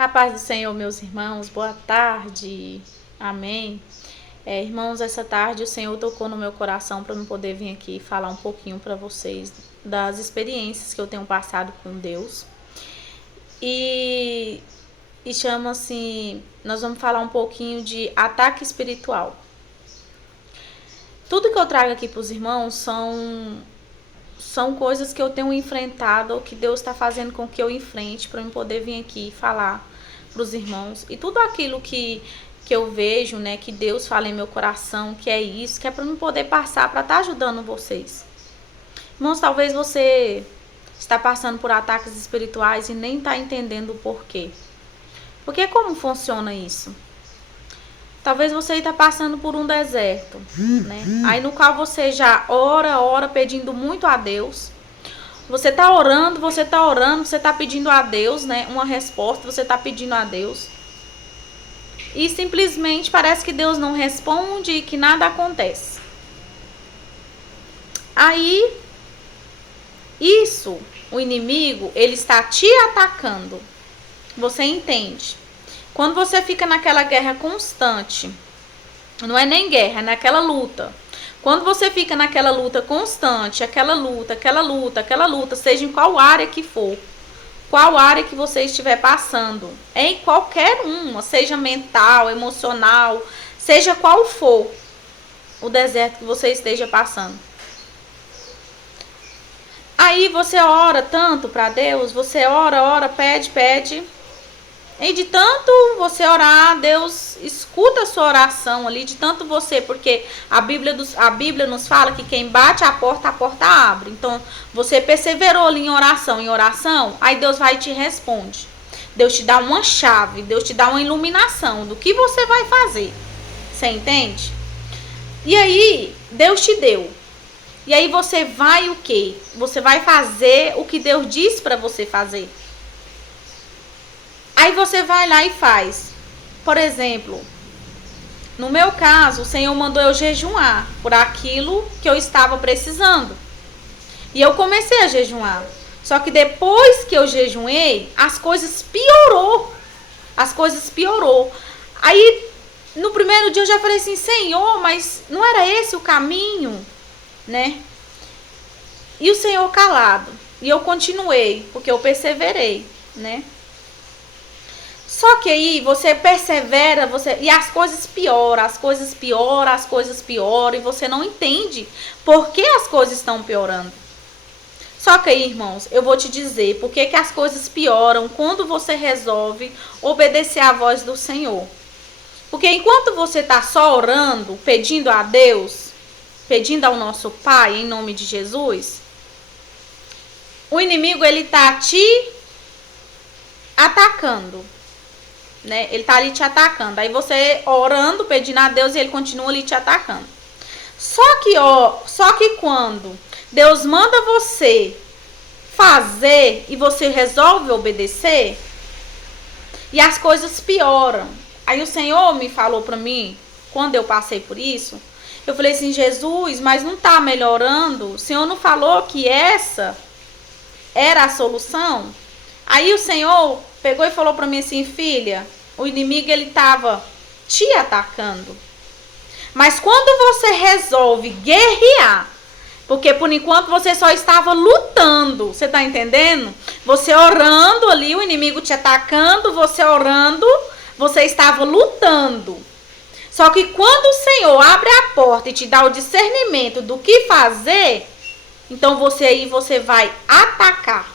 A paz do Senhor, meus irmãos, boa tarde, amém. Irmãos, essa tarde o Senhor tocou no meu coração para eu poder vir aqui falar um pouquinho para vocês das experiências que eu tenho passado com Deus. E chama-se, nós vamos falar um pouquinho de ataque espiritual. Tudo que eu trago aqui para os irmãos são coisas que eu tenho enfrentado, ou que Deus está fazendo com que eu enfrente, para eu poder vir aqui e falar para os irmãos. E tudo aquilo que eu vejo, né, que Deus fala em meu coração, que é isso, que é para eu poder passar, para estar ajudando vocês. Irmãos, talvez você está passando por ataques espirituais e nem está entendendo o porquê. Porque como funciona isso? Talvez você está passando por um deserto, né? Aí no qual você já ora pedindo muito a Deus. Você está orando, você está pedindo a Deus, né? Uma resposta, você está pedindo a Deus. E simplesmente parece que Deus não responde e que nada acontece. Aí, o inimigo, ele está te atacando. Você entende? Quando você fica naquela guerra constante, não é nem guerra, é naquela luta. Quando você fica naquela luta constante, aquela luta, seja em qual área que for, qual área que você estiver passando, em qualquer uma, seja mental, emocional, seja qual for o deserto que você esteja passando. Aí você ora tanto para Deus, você ora, pede. E de tanto você orar, Deus escuta a sua oração ali, de tanto você, porque a Bíblia nos fala que quem bate a porta abre. Então, você perseverou ali em oração, aí Deus vai e te responde. Deus te dá uma chave, Deus te dá uma iluminação do que você vai fazer. Você entende? E aí, Deus te deu. E aí você vai o quê? Você vai fazer o que Deus disse para você fazer. Aí você vai lá e faz. Por exemplo, no meu caso, o Senhor mandou eu jejuar por aquilo que eu estava precisando. E eu comecei a jejuar. Só que depois que eu jejuei, as coisas piorou. Aí, no primeiro dia eu já falei assim, Senhor, mas não era esse o caminho, né? E o Senhor calado. E eu continuei, porque eu perseverei, né? Só que aí você persevera, e as coisas pioram, e você não entende por que as coisas estão piorando. Só que aí, irmãos, eu vou te dizer por que as coisas pioram quando você resolve obedecer à voz do Senhor. Porque enquanto você está só orando, pedindo a Deus, pedindo ao nosso Pai, em nome de Jesus, o inimigo, ele está te atacando. Né? Ele tá ali te atacando. Aí você orando, pedindo a Deus, e ele continua ali te atacando. Só que quando Deus manda você fazer e você resolve obedecer, e as coisas pioram. Aí o Senhor me falou pra mim, quando eu passei por isso, eu falei assim, Jesus, mas não tá melhorando? O Senhor não falou que essa era a solução? Aí o Senhor pegou e falou pra mim assim, filha, o inimigo, ele tava te atacando. Mas quando você resolve guerrear, porque por enquanto você só estava lutando, você tá entendendo? Você orando ali, o inimigo te atacando, você orando, você estava lutando. Só que quando o Senhor abre a porta e te dá o discernimento do que fazer, então você vai atacar.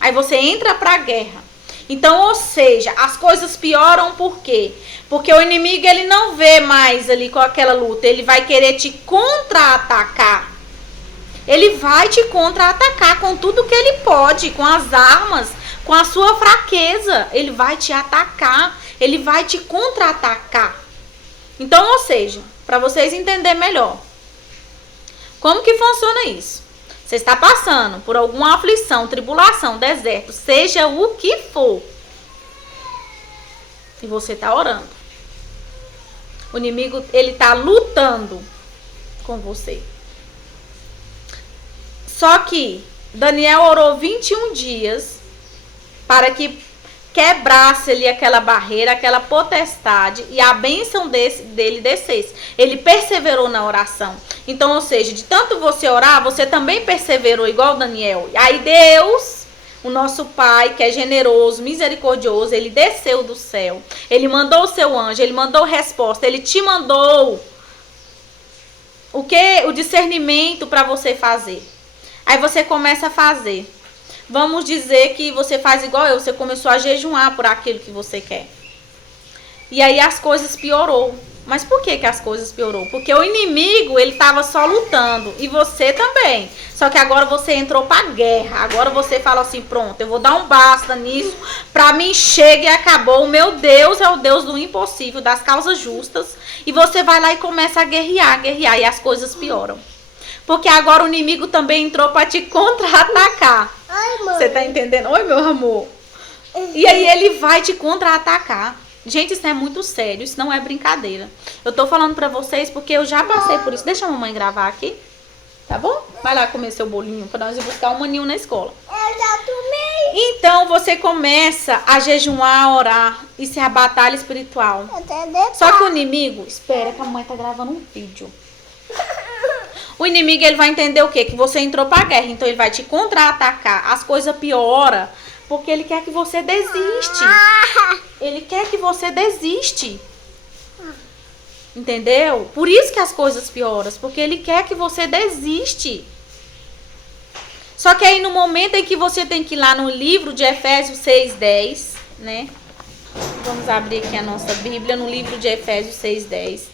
Aí você entra pra guerra. Então, ou seja, as coisas pioram por quê? Porque o inimigo, ele não vê mais ali com aquela luta. Ele vai querer te contra-atacar. Ele vai te contra-atacar com tudo que ele pode, com as armas, com a sua fraqueza. Ele vai te atacar, ele vai te contra-atacar. Então, ou seja, para vocês entenderem melhor, como que funciona isso? Você está passando por alguma aflição, tribulação, deserto, seja o que for. E você está orando. O inimigo, ele está lutando com você. Só que Daniel orou 21 dias para que quebrasse ali aquela barreira, aquela potestade e a bênção dele descesse. Ele perseverou na oração. Então, ou seja, de tanto você orar, você também perseverou igual Daniel. Aí Deus, o nosso Pai, que é generoso, misericordioso, ele desceu do céu. Ele mandou o seu anjo, ele mandou resposta, ele te mandou o discernimento para você fazer. Aí você começa a fazer. Vamos dizer que você faz igual eu, você começou a jejuar por aquilo que você quer. E aí as coisas piorou. Mas por que as coisas piorou? Porque o inimigo, ele estava só lutando. E você também. Só que agora você entrou pra guerra. Agora você fala assim, pronto, eu vou dar um basta nisso. Pra mim chega e acabou. O meu Deus é o Deus do impossível, das causas justas. E você vai lá e começa a guerrear. E as coisas pioram. Porque agora o inimigo também entrou pra te contra-atacar. Você tá entendendo? Oi, meu amor. E aí ele vai te contra-atacar. Gente, isso é muito sério, isso não é brincadeira. Eu tô falando pra vocês porque eu já passei por isso. Deixa a mamãe gravar aqui, tá bom? Vai lá comer seu bolinho pra nós ir buscar um maninho na escola. Eu já tomei. Então você começa a jejuar, a orar. Isso é a batalha espiritual. Só que o inimigo, espera que a mamãe tá gravando um vídeo. O inimigo, ele vai entender o quê? Que você entrou pra guerra, então ele vai te contra-atacar. As coisas pioram. Porque ele quer que você desiste. Ele quer que você desiste. Entendeu? Por isso que as coisas pioram. Porque ele quer que você desiste. Só que aí no momento em que você tem que ir lá no livro de Efésios 6:10, né? Vamos abrir aqui a nossa Bíblia no livro de Efésios 6:10.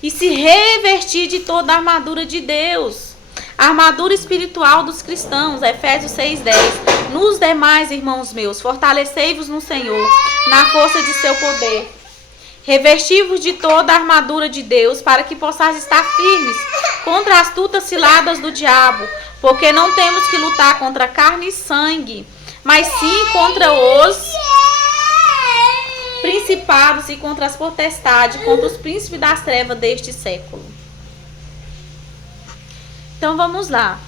E se revestir de toda a armadura de Deus. A armadura espiritual dos cristãos, Efésios 6:10. Nos demais, irmãos meus, fortalecei-vos no Senhor, na força de seu poder. Revesti-vos de toda a armadura de Deus, para que possais estar firmes contra as astutas ciladas do diabo, porque não temos que lutar contra carne e sangue, mas sim contra os principados e contra as potestades, contra os príncipes das trevas deste século. Então vamos lá.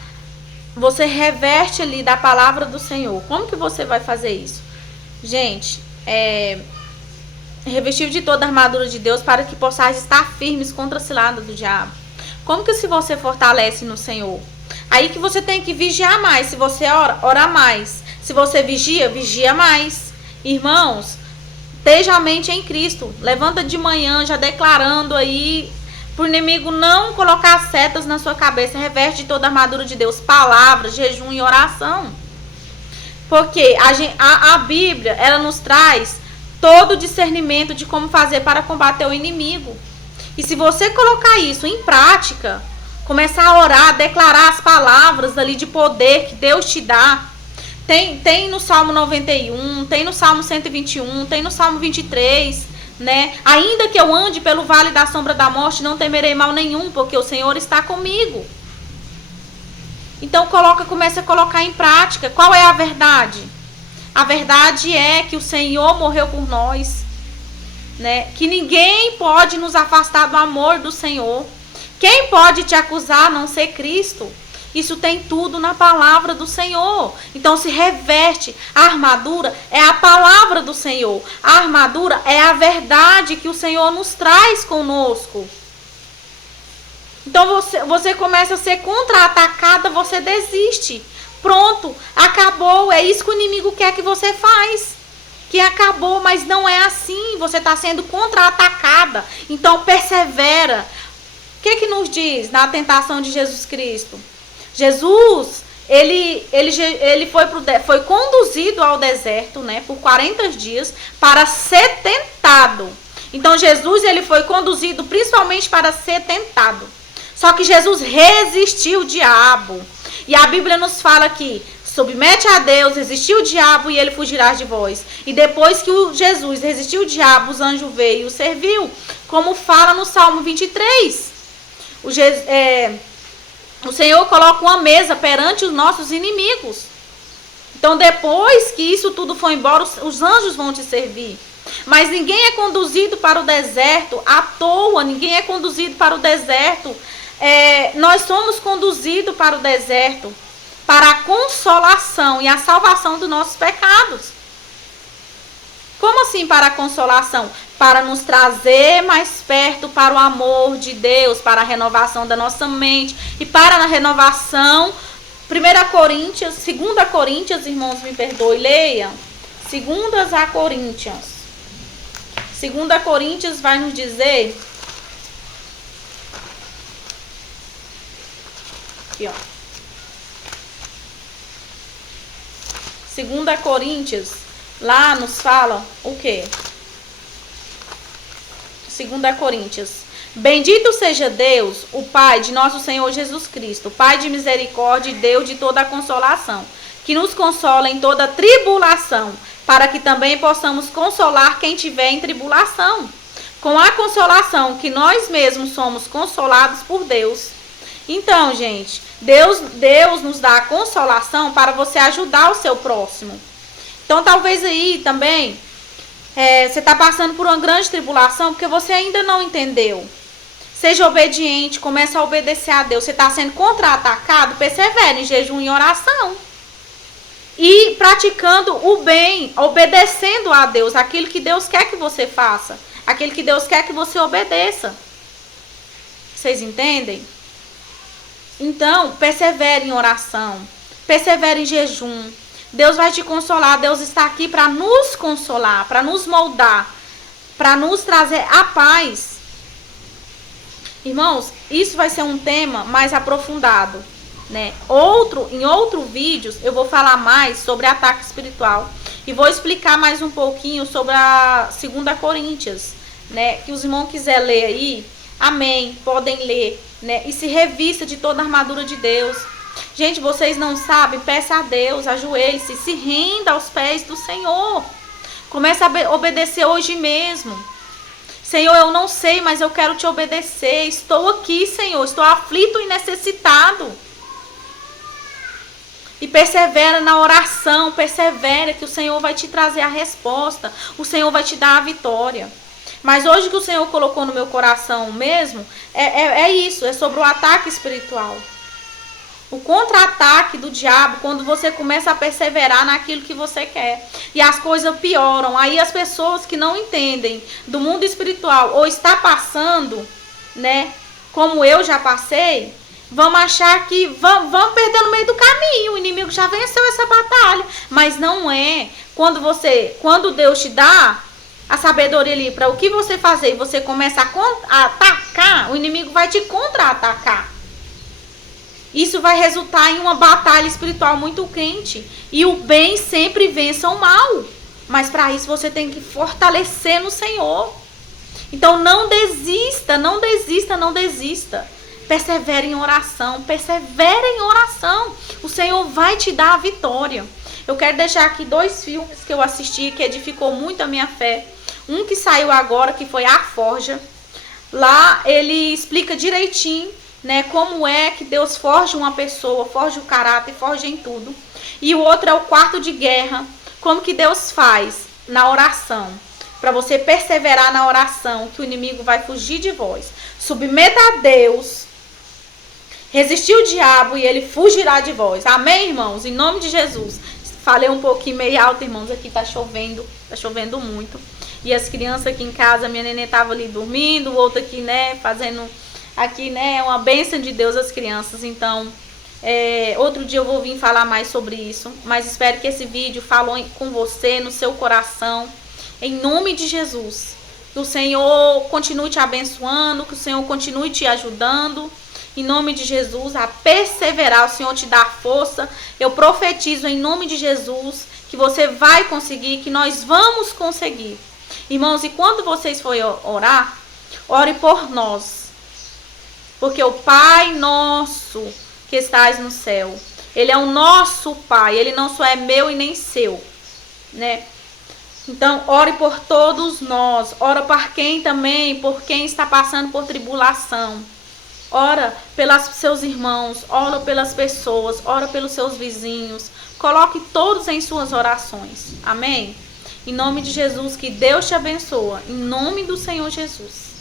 Você reveste ali da palavra do Senhor. Como que você vai fazer isso? Gente, revestir de toda a armadura de Deus para que possais estar firmes contra a cilada do diabo. Como que se você fortalece no Senhor? Aí que você tem que vigiar mais. Se você ora mais. Se você vigia mais. Irmãos, esteja a mente em Cristo. Levanta de manhã já declarando aí, para o inimigo não colocar setas na sua cabeça. Reveste de toda a armadura de Deus, palavras, jejum e oração. Porque a Bíblia, ela nos traz todo o discernimento de como fazer para combater o inimigo. E se você colocar isso em prática, começar a orar, declarar as palavras ali de poder que Deus te dá. Tem no Salmo 91, tem no Salmo 121, tem no Salmo 23, né? Ainda que eu ande pelo vale da sombra da morte, não temerei mal nenhum, porque o Senhor está comigo. Então começa a colocar em prática. Qual é a verdade? A verdade é que o Senhor morreu por nós, né? Que ninguém pode nos afastar do amor do Senhor. Quem pode te acusar a não ser Cristo? Isso tem tudo na palavra do Senhor. Então se reveste. A armadura é a palavra do Senhor. A armadura é a verdade que o Senhor nos traz conosco. Então você começa a ser contra-atacada, você desiste. Pronto, acabou. É isso que o inimigo quer que você faz. Que acabou, mas não é assim. Você está sendo contra-atacada. Então persevera. O que nos diz na tentação de Jesus Cristo? Jesus, ele foi conduzido ao deserto, né, por 40 dias para ser tentado. Então Jesus, ele foi conduzido principalmente para ser tentado. Só que Jesus resistiu o diabo. E a Bíblia nos fala que submete a Deus, resistiu o diabo e ele fugirá de vós. E depois que Jesus resistiu o diabo, os anjos veio e o serviu. Como fala no Salmo 23. O Senhor coloca uma mesa perante os nossos inimigos. Então depois que isso tudo for embora, os anjos vão te servir. Mas ninguém é conduzido para o deserto à toa. Ninguém é conduzido para o deserto. Nós somos conduzidos para o deserto para a consolação e a salvação dos nossos pecados. assim para a consolação? Para nos trazer mais perto para o amor de Deus, para a renovação da nossa mente e para a renovação. 2 Coríntios, irmãos, me perdoe, leiam. 2 Coríntios. 2 Coríntios vai nos dizer. Aqui, ó. 2 Coríntios, lá nos fala o quê? 2 Coríntios. Bendito seja Deus, o Pai de nosso Senhor Jesus Cristo, Pai de misericórdia e Deus de toda a consolação, que nos consola em toda tribulação, para que também possamos consolar quem tiver em tribulação, com a consolação que nós mesmos somos consolados por Deus. Então, gente, Deus nos dá a consolação para você ajudar o seu próximo. Então, talvez aí também você está passando por uma grande tribulação porque você ainda não entendeu. Seja obediente, comece a obedecer a Deus. Você está sendo contra-atacado, persevere em jejum e oração. E praticando o bem, obedecendo a Deus, aquilo que Deus quer que você faça, aquilo que Deus quer que você obedeça. Vocês entendem? Então, persevere em oração, persevere em jejum. Deus vai te consolar, Deus está aqui para nos consolar, para nos moldar, para nos trazer a paz. Irmãos, isso vai ser um tema mais aprofundado, né? Em outro vídeo eu vou falar mais sobre ataque espiritual e vou explicar mais um pouquinho sobre a 2 Coríntios, né? Que os irmãos quiserem ler aí, amém, podem ler, né? E se revista de toda a armadura de Deus. Gente, vocês não sabem, peça a Deus, ajoelhe-se, se renda aos pés do Senhor. Comece a obedecer hoje mesmo. Senhor, eu não sei, mas eu quero te obedecer. Estou aqui, Senhor, estou aflito e necessitado. E persevera na oração, persevera que o Senhor vai te trazer a resposta. O Senhor vai te dar a vitória. Mas hoje que o Senhor colocou no meu coração mesmo, é isso, é sobre o ataque espiritual. O contra-ataque do diabo, quando você começa a perseverar naquilo que você quer. E as coisas pioram. Aí as pessoas que não entendem do mundo espiritual ou está passando, né, como eu já passei, vão achar que vão perder no meio do caminho. O inimigo já venceu essa batalha. Mas não é. Quando Deus te dá a sabedoria ali para o que você fazer e você começa a atacar, o inimigo vai te contra-atacar. Isso vai resultar em uma batalha espiritual muito quente. E o bem sempre vence o mal. Mas para isso você tem que fortalecer no Senhor. Então não desista, não desista, não desista. Persevere em oração, persevere em oração. O Senhor vai te dar a vitória. Eu quero deixar aqui 2 filmes que eu assisti que edificou muito a minha fé. Um que saiu agora, que foi A Forja. Lá ele explica direitinho, né, como é que Deus forja uma pessoa, forja o caráter, forja em tudo. E o outro é o Quarto de Guerra, como que Deus faz na oração, para você perseverar na oração, que o inimigo vai fugir de vós. Submeta a Deus, resistir o diabo e ele fugirá de vós. Amém, irmãos? Em nome de Jesus. Falei um pouquinho meio alto, irmãos, aqui tá chovendo muito. E as crianças aqui em casa, minha neném tava ali dormindo, o outro aqui, né, fazendo... Aqui, né, é uma bênção de Deus as crianças. Então, outro dia eu vou vir falar mais sobre isso. Mas espero que esse vídeo falou com você, no seu coração. Em nome de Jesus. Que o Senhor continue te abençoando. Que o Senhor continue te ajudando. Em nome de Jesus, a perseverar. O Senhor te dá força. Eu profetizo em nome de Jesus que você vai conseguir, que nós vamos conseguir. Irmãos, e quando vocês forem orar, ore por nós. Porque o Pai nosso que estás no céu, Ele é o nosso Pai, Ele não só é meu e nem seu, né? Então, ore por todos nós, ora por quem está passando por tribulação. Ora pelos seus irmãos, ora pelas pessoas, ora pelos seus vizinhos. Coloque todos em suas orações, amém? Em nome de Jesus, que Deus te abençoe, em nome do Senhor Jesus.